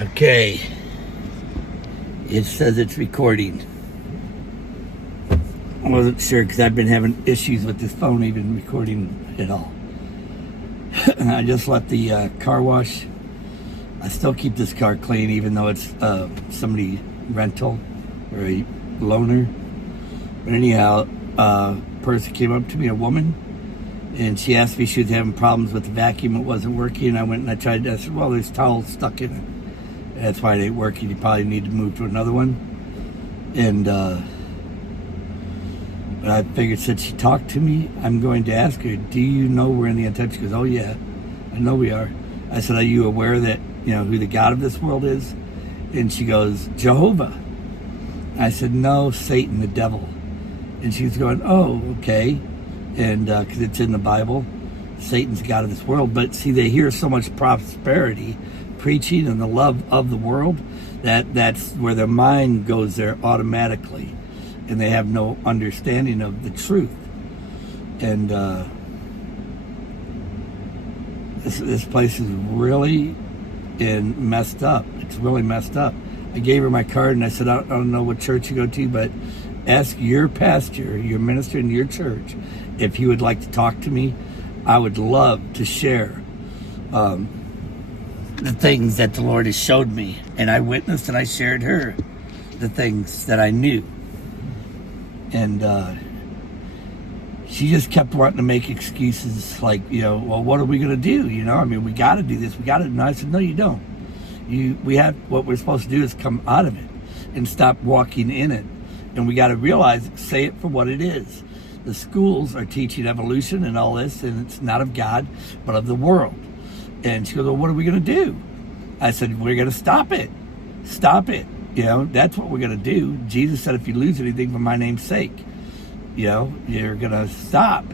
Okay, it says it's recording. I wasn't sure because I've been having issues with this phone even recording at all. And I just let the car wash. I still keep this car clean even though it's somebody rental or a loaner. But anyhow, a person came up to me, a woman, and she asked me if she was having problems with the vacuum. It wasn't working. I went and I tried to, I said, well, there's towels stuck in it. That's why it ain't working. You probably need to move to another one. And but I figured since she talked to me, I'm going to ask her, do you know we're in the end times? She goes, oh yeah, I know we are. I said, are you aware that, you know, who the God of this world is? And she goes, Jehovah. I said, no, Satan, the devil. And she's going, oh, okay. And because it's in the Bible, Satan's the God of this world. But see, they hear so much prosperity preaching and the love of the world that's where their mind goes there automatically, and they have no understanding of the truth. And this place is really messed up. It's really messed up. I gave her my card and I said, I don't know what church you go to, but ask your pastor, your minister in your church, if he would like to talk to me. I would love to share the things that the Lord has showed me. And I witnessed and I shared her the things that I knew. And she just kept wanting to make excuses like, you know, well, what are we going to do? You know, I mean, we got to do this. We got to. And I said, no, you don't. We have, what we're supposed to do is come out of it and stop walking in it. And we got to realize, say it for what it is. The schools are teaching evolution and all this, and it's not of God, but of the world. And she goes, well, what are we going to do? I said, we're going to stop it. Stop it. You know, that's what we're going to do. Jesus said, if you lose anything for my name's sake, you know, you're going to stop.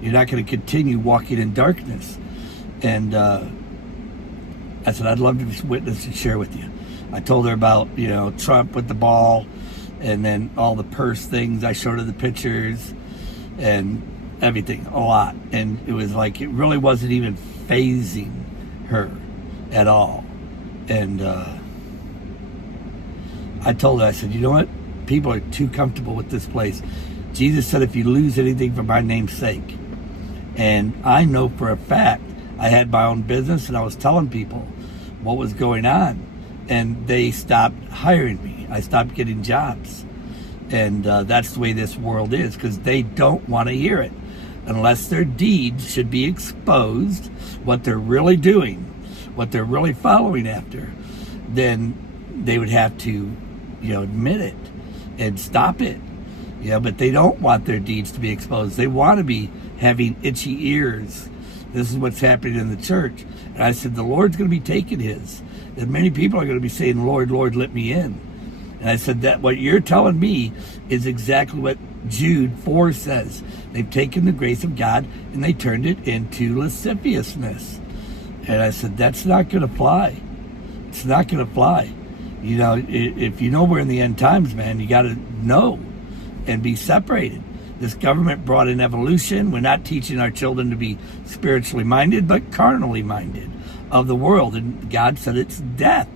You're not going to continue walking in darkness. And I said, I'd love to witness and share with you. I told her about, you know, Trump with the ball and then all the purse things. I showed her the pictures and everything, a lot. And it was like, it really wasn't even phasing her at all. And I told her, I said, you know what? People are too comfortable with this place. Jesus said, if you lose anything for my name's sake. And I know for a fact, I had my own business and I was telling people what was going on. And they stopped hiring me. I stopped getting jobs. And that's the way this world is, because they don't want to hear it. Unless their deeds should be exposed, what they're really doing, what they're really following after, then they would have to, you know, admit it and stop it. You know, but they don't want their deeds to be exposed. They want to be having itchy ears. This is what's happening in the church. And I said, the Lord's going to be taking his. And many people are going to be saying, Lord, Lord, let me in. And I said, that what you're telling me is exactly what Jude 4 says. They've taken the grace of God and they turned it into lasciviousness. And I said, that's not going to fly. It's not going to fly. You know, if you know we're in the end times, man, you got to know and be separated. This government brought in evolution. We're not teaching our children to be spiritually minded, but carnally minded of the world. And God said it's death.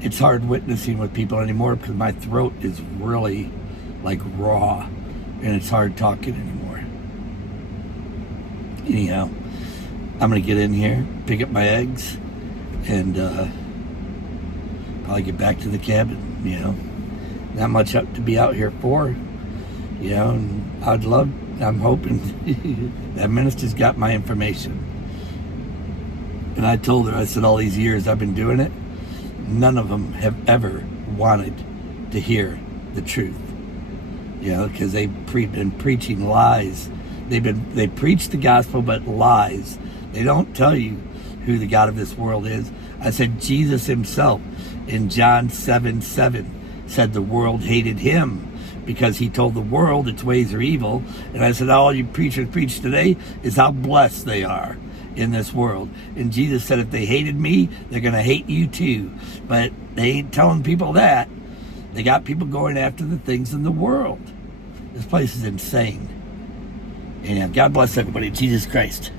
It's hard witnessing with people anymore because my throat is really like raw and it's hard talking anymore. Anyhow, I'm going to get in here, pick up my eggs, and probably get back to the cabin, you know. Not much up to be out here for, you know, and I'm hoping that minister's got my information. And I told her, I said, all these years I've been doing it, none of them have ever wanted to hear the truth. You know, because they've been preaching lies. They preach the gospel, but lies. They don't tell you who the God of this world is. I said, Jesus himself in John 7:7 said the world hated him because he told the world its ways are evil. And I said, all you preachers preach today is how blessed they are in this world. And Jesus said, if they hated me, they're going to hate you too. But they ain't telling people that. They got people going after the things in the world. This place is insane. And God bless everybody. Jesus Christ.